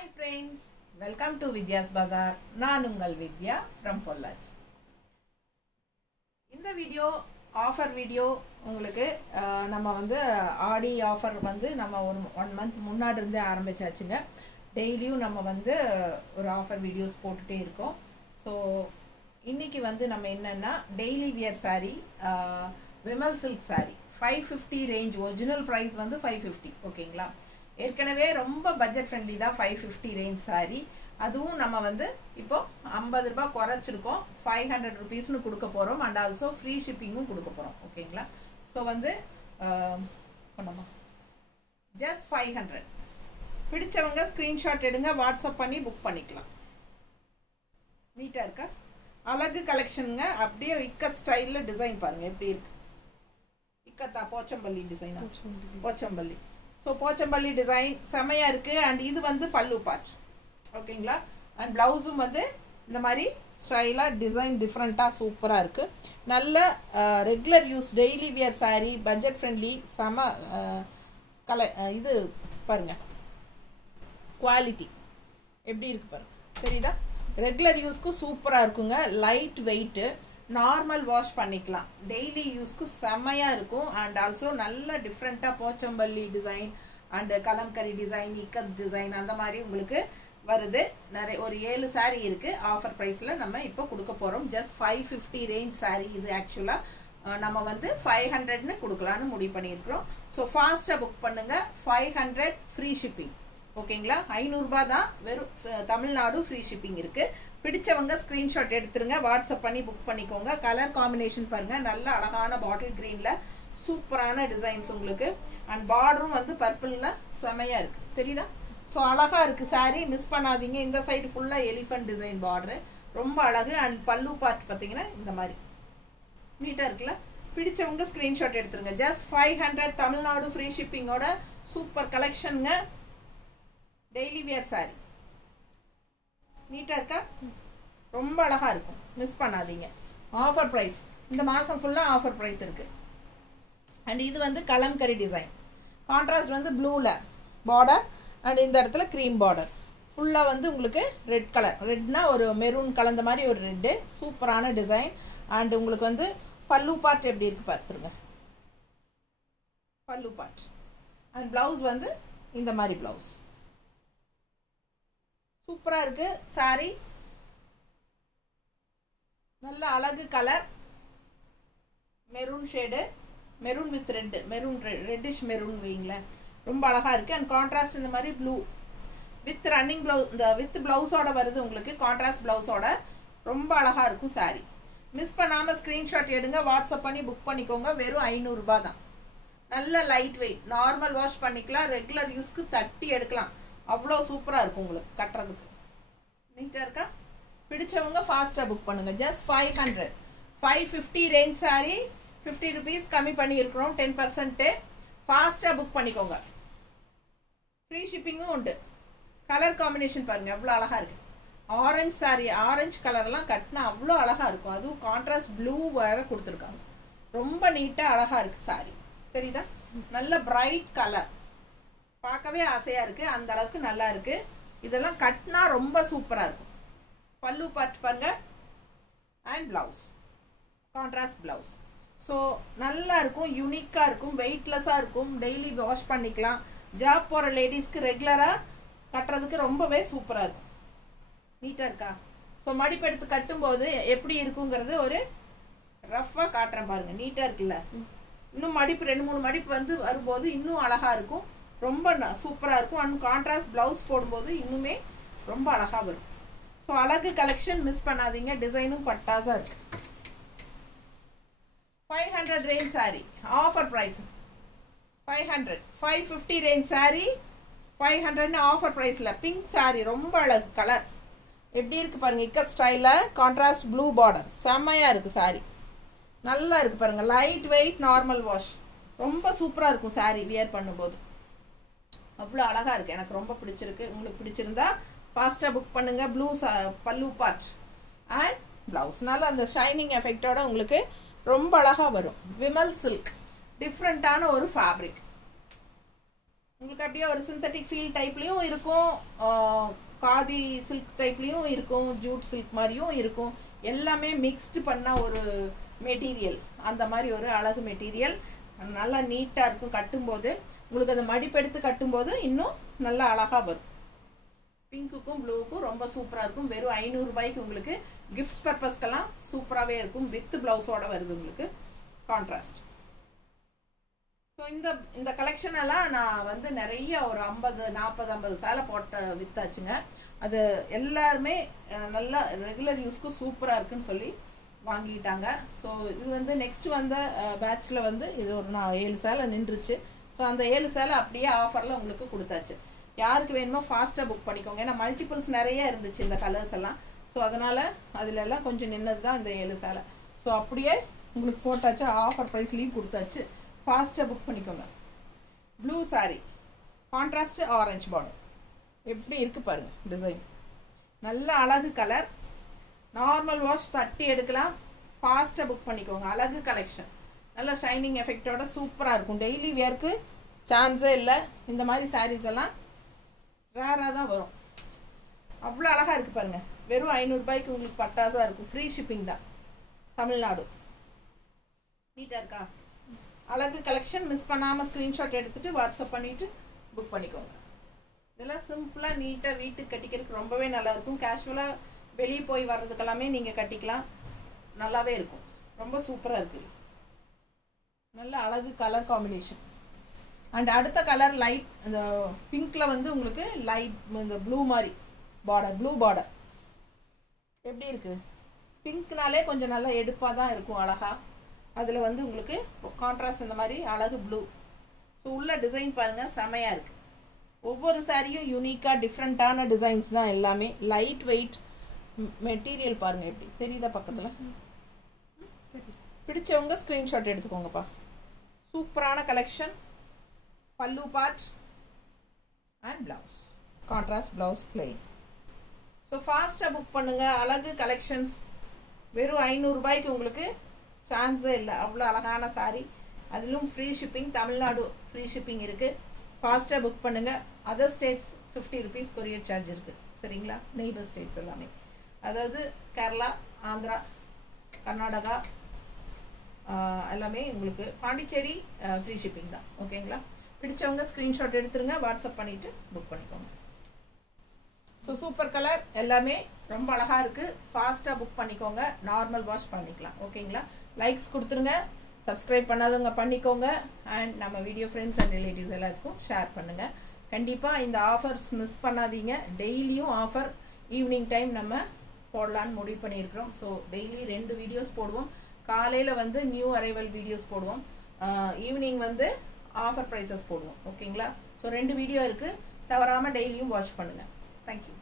Hi friends, welcome to Vidya's Bazaar. நான் உங்கள் வித்யா from Pollachi. இந்த வீடியோ ஆஃபர் வீடியோ உங்களுக்கு நம்ம வந்து ஆடி ஆஃபர் வந்து நம்ம ஒரு 1 month முன்னாடி இருந்தே ஆரம்பிச்சாச்சுங்க. டெய்லியும் நம்ம வந்து ஒரு ஆஃபர் வீடியோஸ் போட்டுட்டே இருக்கோம். ஸோ இன்னைக்கு வந்து நம்ம என்னன்னா daily wear saree Vimal silk saree 550 range original price வந்து 550 ஓகேங்களா. ஏற்கனவே ரொம்ப பட்ஜெட் ஃப்ரெண்ட்லி தான் 550 ரேஞ்ச் saree. அதுவும் நம்ம வந்து இப்போ 50 ரூபாய் குறைச்சிருக்கோம், 500 rupeesனு கொடுக்க போகிறோம் அண்ட் ஆல்சோ ஃப்ரீ ஷிப்பிங்கும் கொடுக்க போகிறோம் ஓகேங்களா. ஸோ வந்து பண்ணமா ஜஸ்ட் 500. பிடிச்சவங்க ஸ்க்ரீன்ஷாட் எடுங்க, வாட்ஸ்அப் பண்ணி புக் பண்ணிக்கலாம். நீட்டாக இருக்கா, அழகு கலெக்ஷனுங்க. அப்படியே இக்கத் ஸ்டைலில் டிசைன் பாருங்கள் எப்படி இருக்கு. இக்கத்தா போச்சம்பள்ளி டிசைனா, போச்சம்பள்ளி. ஸோ போச்சம்பள்ளி டிசைன் செமையாக இருக்குது. அண்ட் இது வந்து பல்லு பார்ட் ஓகேங்களா. அண்ட் ப்ளவுஸும் வந்து இந்த மாதிரி ஸ்டைலாக டிசைன் டிஃப்ரெண்ட்டாக சூப்பராக இருக்குது. நல்ல regular use daily wear saree, budget friendly, செம இது பாருங்கள் குவாலிட்டி எப்படி இருக்குது பாருங்கள், தெரியுதா. ரெகுலர் யூஸ்க்கு சூப்பராக இருக்குங்க. லைட் வெயிட்டு, நார்மல் வாஷ் பண்ணிக்கலாம், டெய்லி யூஸ்க்கு செம்மையாக இருக்கும். அண்ட் ஆல்சோ நல்ல டிஃப்ரெண்ட்டாக Pochampalli design and kalamkari design, ikat design அந்த மாதிரி உங்களுக்கு வருது. நிறைய ஒரு 7 saree இருக்குது. ஆஃபர் ப்ரைஸில் நம்ம இப்போ கொடுக்க போகிறோம். Just 550 range saree. இது ஆக்சுவலாக நம்ம வந்து 500ன்னு கொடுக்கலான்னு முடிவு பண்ணியிருக்கிறோம். ஸோ ஃபாஸ்ட்டாக புக் பண்ணுங்கள். 500 ஃப்ரீ ஷிப்பிங் ஓகேங்களா. 500 ரூபாய் தான், வெறும் தமிழ்நாடு ஃப்ரீ ஷிப்பிங் இருக்குது. பிடிச்சவங்க ஸ்க்ரீன்ஷாட் எடுத்துருங்க, வாட்ஸ்அப் பண்ணி புக் பண்ணிக்கோங்க. கலர் காம்பினேஷன் பாருங்கள், நல்ல அழகான பாட்டில் க்ரீனில் சூப்பரான டிசைன்ஸ் உங்களுக்கு. அண்ட் பார்டரும் வந்து பர்பிளில் செமையாக இருக்குது, தெரியுதா. ஸோ அழகாக இருக்குது saree, மிஸ் பண்ணாதீங்க. இந்த சைடு ஃபுல்லாக எலிஃபண்ட் டிசைன் பார்டரு ரொம்ப அழகு. அண்ட் பல்லு பார்ட் பார்த்தீங்கன்னா இந்த மாதிரி நீட்டாக இருக்குல்ல. பிடிச்சவங்க ஸ்க்ரீன்ஷாட் எடுத்துருங்க. ஜஸ்ட் 500 தமிழ்நாடு ஃப்ரீ ஷிப்பிங்கோட சூப்பர் கலெக்ஷனுங்க. டெய்லி வியர் saree நீட்டாக இருக்கா, ரொம்ப அழகாக இருக்கும், மிஸ் பண்ணாதீங்க. ஆஃபர் ப்ரைஸ் இந்த மாதம் ஃபுல்லாக ஆஃபர் ப்ரைஸ் இருக்குது. அண்ட் இது வந்து கலம்கரி டிசைன், கான்ட்ராஸ்ட் வந்து ப்ளூவில் பார்டர் அண்ட் இந்த இடத்துல க்ரீம் பார்டர். ஃபுல்லாக வந்து உங்களுக்கு ரெட் கலர், ரெட்னா ஒரு மெரூன் கலந்த மாதிரி ஒரு ரெட்டு, சூப்பரான டிசைன். அண்ட் உங்களுக்கு வந்து பல்லு பார்ட் எப்படி இருக்குது பார்த்துருங்க, பல்லு பார்ட். அண்ட் ப்ளவுஸ் வந்து இந்த மாதிரி ப்ளவுஸ் சூப்பராக இருக்குது saree. நல்ல அழகு colour, maroon shade, maroon with red, maroon reddish maroon வைங்களேன், ரொம்ப அழகாக இருக்குது. அண்ட் கான்ட்ராஸ்ட் இந்த மாதிரி ப்ளூ வித் ரன்னிங் ப்ளவுஸ், இந்த வித் ப்ளவுஸோட வருது உங்களுக்கு, கான்ட்ராஸ்ட் ப்ளவுஸோட ரொம்ப அழகாக இருக்கும் saree. மிஸ் பண்ணாமல் ஸ்க்ரீன்ஷாட் எடுங்க, வாட்ஸ்அப் பண்ணி புக் பண்ணிக்கோங்க. வெறும் 500 ரூபாய் தான். நல்ல லைட் வெயிட், நார்மல் வாஷ் பண்ணிக்கலாம், ரெகுலர் யூஸ்க்கு தட்டி எடுக்கலாம். அவ்வளோ சூப்பராக இருக்கும் உங்களுக்கு கட்டுறதுக்கு. நீட்டாக இருக்கா. பிடிச்சவங்க ஃபாஸ்ட்டாக புக் பண்ணுங்கள். ஜஸ்ட் 500 550 ரேஞ்ச் saree, 50 rupees கம்மி பண்ணியிருக்கிறோம், 10%. ஃபாஸ்ட்டாக புக் பண்ணிக்கோங்க. ஃப்ரீ ஷிப்பிங்கும் உண்டு. கலர் காம்பினேஷன் பாருங்கள் எவ்வளோ அழகாக இருக்குது. ஆரஞ்சு saree, ஆரஞ்சு கலர்லாம் கட்டினா அவ்வளோ அழகாக இருக்கும். அதுவும் கான்ட்ராஸ்ட் ப்ளூ வேறு கொடுத்துருக்காங்க, ரொம்ப நீட்டாக அழகாக இருக்குது saree, தெரியுதா. நல்ல பிரைட் கலர், பார்க்கவே ஆசையாக இருக்குது, அந்த அளவுக்கு நல்லா இருக்குது. இதெல்லாம் கட்டினா ரொம்ப சூப்பராக இருக்கும். பல்லு பார்ட் பாருங்க and blouse, contrast blouse. So நல்லா இருக்கும், யூனிக்காக இருக்கும், வெயிட்லெஸ்ஸாக இருக்கும், டெய்லி வாஷ் பண்ணிக்கலாம். ஜாப் போகிற லேடிஸ்க்கு ரெகுலராக கட்டுறதுக்கு ரொம்பவே சூப்பராக இருக்கும். நீட்டாக இருக்கா. ஸோ மடிப்பெடுத்து கட்டும்போது எப்படி இருக்குங்கிறது ஒரு ரஃப்பாக காட்டுறேன் பாருங்கள், நீட்டாக இருக்குல்ல. இன்னும் மடிப்பு 2-3 மடிப்பு வந்து வரும்போது இன்னும் அழகாக இருக்கும், ரொம்ப சூப்பராக இருக்கும். அண்ட் கான்ட்ராஸ்ட் ப்ளவுஸ் போடும்போது இன்னுமே ரொம்ப அழகாக வரும். ஸோ அழகு கலெக்ஷன் மிஸ் பண்ணாதீங்க, டிசைனும் பட்டாசாக இருக்கு. 500 range saree, offer price 500. 550 range saree 500ன்னு ஆஃபர் ப்ரைஸில். பிங்க் saree ரொம்ப அழகு கலர், எப்படி இருக்குது பாருங்கள், இக்கட் ஸ்டைலில் கான்ட்ராஸ்ட் ப்ளூ பார்டர், செம்மையாக இருக்குது saree. நல்லா இருக்குது பாருங்கள், லைட் வெயிட், நார்மல் வாஷ், ரொம்ப சூப்பராக இருக்கும் saree வியர் பண்ணும்போது. அவ்வளோ அழகாக இருக்குது, எனக்கு ரொம்ப பிடிச்சிருக்கு. உங்களுக்கு பிடிச்சிருந்தா ஃபாஸ்ட்டாக புக் பண்ணுங்கள். ப்ளூ பல்லு பார்ட் அண்ட் ப்ளவுஸ்னால அந்த ஷைனிங் எஃபெக்டோட உங்களுக்கு ரொம்ப அழகாக வரும். விமல் சில்க், டிஃப்ரெண்ட்டான ஒரு ஃபேப்ரிக், உங்களுக்கு அப்படியே ஒரு சிந்தட்டிக் ஃபீல் டைப்லேயும் இருக்கும், காதி சில்க் டைப்லேயும் இருக்கும், ஜூட் சில்க் மாதிரியும் இருக்கும். எல்லாமே மிக்ஸ்டு பண்ண ஒரு மெட்டீரியல். அந்த மாதிரி ஒரு அழகு மெட்டீரியல். நல்லா நீட்டாக இருக்கும். கட்டும்போது உங்களுக்கு அந்த மடிப்பெடுத்து கட்டும்போது இன்னும் நல்லா அழகாக வரும். பிங்க்குக்கும் ப்ளூவுக்கும் ரொம்ப சூப்பராக இருக்கும். வெறும் 500 ரூபாய்க்கு உங்களுக்கு கிஃப்ட் பர்பஸ்க்கெல்லாம் சூப்பராகவே இருக்கும். வித் ப்ளவுஸோட வருது உங்களுக்கு கான்ட்ராஸ்ட். ஸோ இந்த கலெக்ஷன் எல்லாம் நான் வந்து நிறைய ஒரு 50 சேலை போட்ட வித்தாச்சுங்க. அது எல்லாருமே நல்லா ரெகுலர் யூஸ்க்கு சூப்பராக இருக்குன்னு சொல்லி வாங்கிட்டாங்க. ஸோ இது வந்து நெக்ஸ்ட் வந்த பேட்சில் வந்து இது ஒரு 7 சேலை நின்றுச்சு. ஸோ அந்த 7 சேலை அப்படியே ஆஃபரில் உங்களுக்கு கொடுத்தாச்சு. யாருக்கு வேணுமோ ஃபாஸ்ட்டாக புக் பண்ணிக்கோங்க. ஏன்னா மல்டிபிள்ஸ் நிறைய இருந்துச்சு இந்த கலர்ஸ் எல்லாம். ஸோ அதனால் அதில் எல்லாம் கொஞ்சம் நின்னது தான் இந்த 7 சேலை. ஸோ அப்படியே உங்களுக்கு போட்டாச்சு, ஆஃபர் ப்ரைஸ்லேயும் கொடுத்தாச்சு. ஃபாஸ்ட்டாக புக் பண்ணிக்கோங்க. Blue sari, contrast orange border, எப்படி இருக்குது பாருங்கள் டிசைன். நல்ல அழகு கலர். நார்மல் வாஷ் தட்டி எடுக்கலாம். ஃபாஸ்ட்டாக புக் பண்ணிக்கோங்க. அழகு கலெக்ஷன், நல்ல ஷைனிங் எஃபெக்டோட சூப்பராக இருக்கும். டெய்லி வேர்க்கு சான்ஸே இல்லை. இந்த மாதிரி சாரீஸ் எல்லாம் ரேராக தான் வரும். அவ்வளோ அழகாக இருக்குது பாருங்கள். வெறும் 500 ரூபாய்க்கு உங்களுக்கு பட்டாசாக இருக்கும். ஃப்ரீ ஷிப்பிங் தான், தமிழ்நாடு. நீட்டாக இருக்கா? அழகு கலெக்ஷன். மிஸ் பண்ணாமல் ஸ்க்ரீன்ஷாட் எடுத்துகிட்டு வாட்ஸ்அப் பண்ணிவிட்டு புக் பண்ணிக்கோங்க. இதெல்லாம் சிம்பிளாக நீட்டாக வீட்டுக்கு கட்டிக்கிறதுக்கு ரொம்பவே நல்லாயிருக்கும். கேஷுவலாக வெளியே போய் வர்றதுக்கெல்லாமே நீங்கள் கட்டிக்கலாம். நல்லாவே இருக்கும். ரொம்ப சூப்பராக இருக்குது. நல்ல அழகு கலர் காம்பினேஷன். அண்ட் அடுத்த கலர் லைட், இந்த பிங்க்கில் வந்து உங்களுக்கு லைட் இந்த ப்ளூ மாதிரி பார்டர், ப்ளூ பார்டர் எப்படி இருக்குது? பிங்க்னாலே கொஞ்சம் நல்லா எடுப்பாக தான் இருக்கும், அழகாக. அதில் வந்து உங்களுக்கு கான்ட்ராஸ்ட் இந்த மாதிரி அழகு ப்ளூ. ஸோ உள்ள டிசைன் பாருங்கள், செமையாக இருக்குது. ஒவ்வொரு சாரியும் யூனிக்காக டிஃப்ரெண்ட்டான டிசைன்ஸ் தான் எல்லாமே. லைட் வெயிட் மெட்டீரியல் பாருங்கள், எப்படி தெரியுதா பக்கத்தில்? பிடிச்சவங்க ஸ்க்ரீன்ஷாட் எடுத்துக்கோங்கப்பா. சூப்பரான கலெக்ஷன். பல்லு part and blouse, contrast blouse plain. So ஃபாஸ்ட்டாக புக் பண்ணுங்கள். அழகு கலெக்ஷன்ஸ். வெறும் 500 ரூபாய்க்கு உங்களுக்கு சான்ஸே இல்லை. அவ்வளோ அழகான சாரீ. அதிலும் free shipping, Tamil Nadu free shipping இருக்குது. ஃபாஸ்ட்டாக புக் பண்ணுங்கள். Other states 50 rupees courier charge இருக்குது. சரிங்களா? நெய்பர் ஸ்டேட்ஸ் எல்லாமே, அதாவது கேரளா, ஆந்திரா, கர்நாடகா எல்லாமே உங்களுக்கு. பாண்டிச்சேரி ஃப்ரீ ஷிப்பிங் தான். ஓகேங்களா? பிடிச்சவங்க ஸ்க்ரீன்ஷாட் எடுத்துருங்க, வாட்ஸ்அப் பண்ணிவிட்டு புக் பண்ணிக்கோங்க. ஸோ சூப்பர் கலர் எல்லாமே ரொம்ப அழகாக இருக்குது. ஃபாஸ்ட்டாக புக் பண்ணிக்கோங்க. நார்மல் வாஷ் பண்ணிக்கலாம். ஓகேங்களா? லைக்ஸ் கொடுத்துருங்க. சப்ஸ்கிரைப் பண்ணாதவங்க பண்ணிக்கோங்க. அண்ட் நம்ம வீடியோ ஃப்ரெண்ட்ஸ் அண்ட் ரிலேட்டிவ்ஸ் எல்லாத்துக்கும் ஷேர் பண்ணுங்கள். கண்டிப்பாக இந்த ஆஃபர்ஸ் மிஸ் பண்ணாதீங்க. டெய்லியும் ஆஃபர் ஈவினிங் டைம் நம்ம போடலான்னு முடிவு பண்ணியிருக்கிறோம். ஸோ டெய்லி 2 வீடியோஸ் போடுவோம். காலையில் வந்து நியூ அரைவல் வீடியோஸ் போடுவோம். ஈவினிங் வந்து ஆஃபர் ப்ரைஸஸ் போடுவோம். ஓகேங்களா? ஸோ 2 வீடியோ இருக்குது. தவறாமல் டெய்லியும் வாட்ச் பண்ணுங்கள். தேங்க்யூ.